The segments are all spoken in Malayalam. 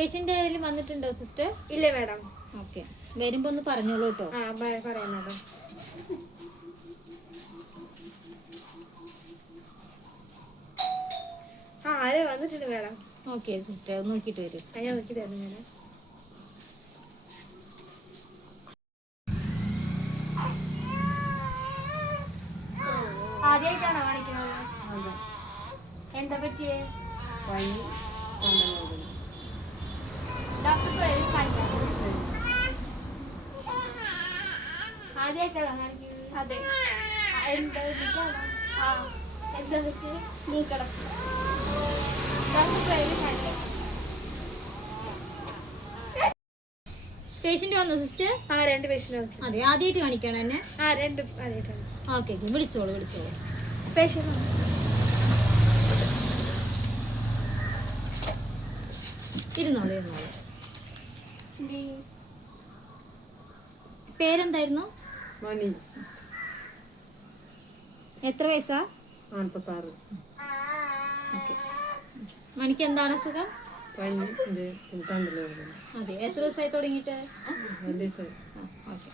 പേഷ്യന്റ് ആയാലും വന്നിട്ടുണ്ടോ സിസ്റ്റർ? ഇല്ല മാഡം. ഓക്കെ, വരുമ്പോ ഒന്ന് പറഞ്ഞോളൂ കേട്ടോ. പറയാം മാഡം. ആരെ വന്നിട്ടുണ്ട് മാഡം. ഓക്കെ സിസ്റ്റർ, നോക്കിട്ട് വരും. ഞാൻ നോക്കിട്ട് വന്നു മാഡം. ആദ്യമായിട്ടാണോ കാണിക്കുന്നത്? എന്താ പറ്റിയേ? ഡോക്ടർ ആദ്യമായിട്ടാണോ കാണിക്കുന്നത്? അതെ. എന്താ പറ്റിയ? മൂക്കടപ്പ്. പേഷ്യന്റ് വന്നോ സിസ്റ്റർ? രണ്ട് പേഷ്യന്റ്. അതെ, ആദ്യമായിട്ട് കാണിക്കണം എന്നെ? രണ്ടും ആദ്യമായിട്ടാണ്. ഓക്കെ, വിളിച്ചോളൂ. പേഷ്യന്റ് ഇരുന്നോളൂ. പേരെന്തായിരുന്നു? മണി. എത്ര വയസ്സാ? 46. ഓക്കെ. മണിക്ക് എന്താണ് അസുഖം? അതെ, എത്ര ദിവസമായി തുടങ്ങിയിട്ട്? ഓക്കെ.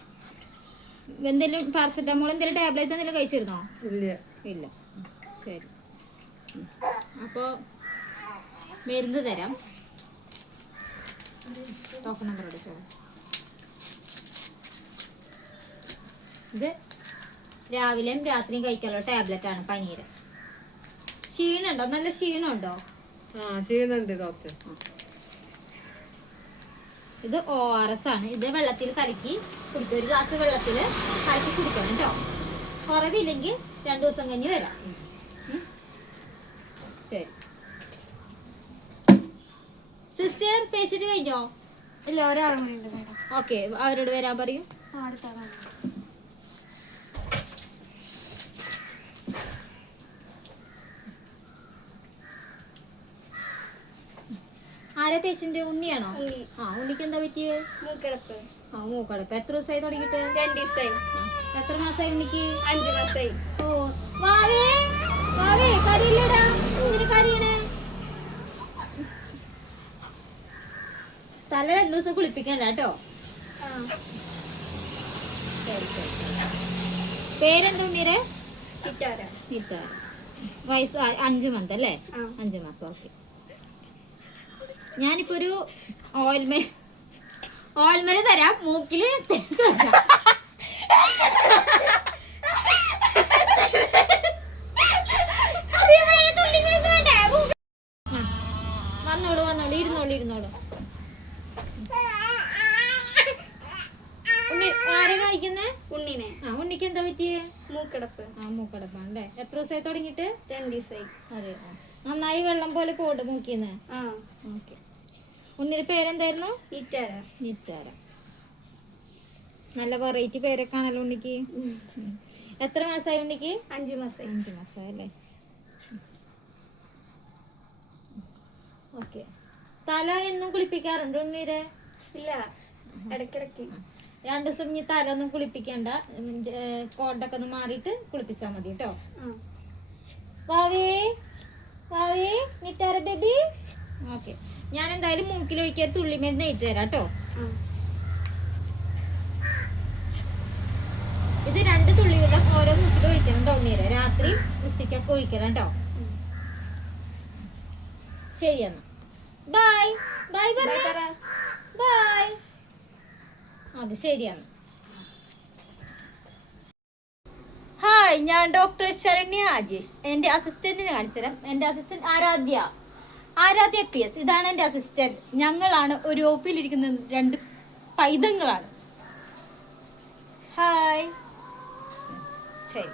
എന്തെങ്കിലും പാരസെറ്റമോൾ എന്തെങ്കിലും ടാബ്ലറ്റ് എന്തെങ്കിലും കഴിച്ചിരുന്നോ? ഇല്ല. ശരി. അപ്പോൾ മരുന്ന് തരാം. ടോക്കൺ നമ്പർ അടിച്ചോളൂ. ഇത് രാവിലെയും രാത്രിയും കഴിക്കാനുള്ള ടാബ്ലറ്റ് ആണ്, പനീര്. ക്ഷീണുണ്ടോ? നല്ല ക്ഷീണമുണ്ടോ? ക്ഷീണുണ്ട് ഡോക്ടർ. ഇത് ORS ആണ്. ഇത് വെള്ളത്തിൽ കലക്കി കുടിക്കും. ഒരു ഗ്ലാസ് വെള്ളത്തിൽ കലക്കി കുടിക്കണം കേട്ടോ. കുറവില്ലെങ്കിൽ 2 ദിവസം കഴിഞ്ഞ് വരാം. ശരി സിസ്റ്റർ, പേഷ്യന്റ് കഴിഞ്ഞോ? ഇല്ല, ഒരാളും കൂടി ഉണ്ട് മാഡം. ഓക്കെ, അവരോട് വരാൻ പറയും. ആരാ പേഷ്യന്റ്? ഉണ്ണിയാണോ? ഉണ്ണിക്ക് എന്താ പറ്റിയത്? മൂക്കടപ്പ്. മൂക്കടപ്പ്. എത്ര ദിവസമായി തുടങ്ങിയിട്ട്? 2 ദിവസമായി. എത്ര മാസമായി ഉണ്ണിക്ക്? 5 മാസമായി. കരയില്ലടാ, എന്തിനു കരയണേ? തല 2 ദിവസം കുളിപ്പിക്കണ്ട കേട്ടോ. പേരെന്താ ഉണ്ണിയുടെ? നിറ്റാര. വയസ്സ് 5 മന്ത് അല്ലേ? 5 മാസം. ഓക്കെ. ഞാനിപ്പോ ഒരു ഓയിൽമെന്റ് തരാം, മൂക്കില് വന്നോളൂ. ഇരുന്നോളൂ. ഉണ്ണി ആരെ കാണിക്കുന്നേ? ഉണ്ണിനെ. ഉണ്ണിക്ക് എന്താ പറ്റിയേ? മൂക്കടപ്പ്. മൂക്കടപ്പാണല്ലേ. എത്ര ദിവസമായി തുടങ്ങിയിട്ട്? 2 ദിവസമായി. അതെ. നന്നായി വെള്ളം പോലെ പോട് മൂക്കിന്ന്. ഓക്കെ. ഉണ്ണിയുടെ പേരെന്തായിരുന്നു? നിറ്റാര. നല്ല വെറൈറ്റി പേരൊക്കെ ആണല്ലോ ഉണ്ണിക്ക്. എത്ര മാസമായി ഉണ്ണിക്ക്? 5 മാസമായി. 5 മാസമായി അല്ലേ? ഓക്കെ. തല എന്നും കുളിപ്പിക്കാറുണ്ട് ഉണ്ണീരെ? ഇല്ല, ഇടയ്ക്കിടയ്ക്ക്. 2 ദിവസം ഇനി തല ഒന്നും കുളിപ്പിക്കണ്ട, കോട്ടൊക്കെ ഒന്ന് മാറിയിട്ട് കുളിപ്പിച്ചാൽ മതി കേട്ടോ. വാവേ നിറ്റാര ബേബി. ഓക്കെ, ഞാൻ എന്തായാലും മൂക്കിലൊഴിക്കാൻ തുള്ളി മരുന്ന് എഴുതി തരാം കേട്ടോ. ഇത് 2 തുള്ളി വീതം ഓരോ മൂക്കിൽ ഒഴിക്കണം കേട്ടോ ഉണ്ണീരെ. രാത്രി ഉച്ചയ്ക്കൊക്കെ ഒഴിക്കണം കേട്ടോ. ശരി എന്നാ, ബൈ. ഓക്കെ, ശരിയാണ്. ഹായ്, ഞാൻ ഡോക്ടർ ശരണ്യ അജേഷ്. എൻ്റെ അസിസ്റ്റന്റിനെ കാണിച്ചു തരാം. എൻ്റെ അസിസ്റ്റന്റ് ആരാധ്യ PS. ഇതാണ് എൻ്റെ അസിസ്റ്റന്റ്. ഞങ്ങളാണ് ഒരു OP-യിലിരിക്കുന്ന 2 പൈതങ്ങളാണ്. ഹായ്. ശരി.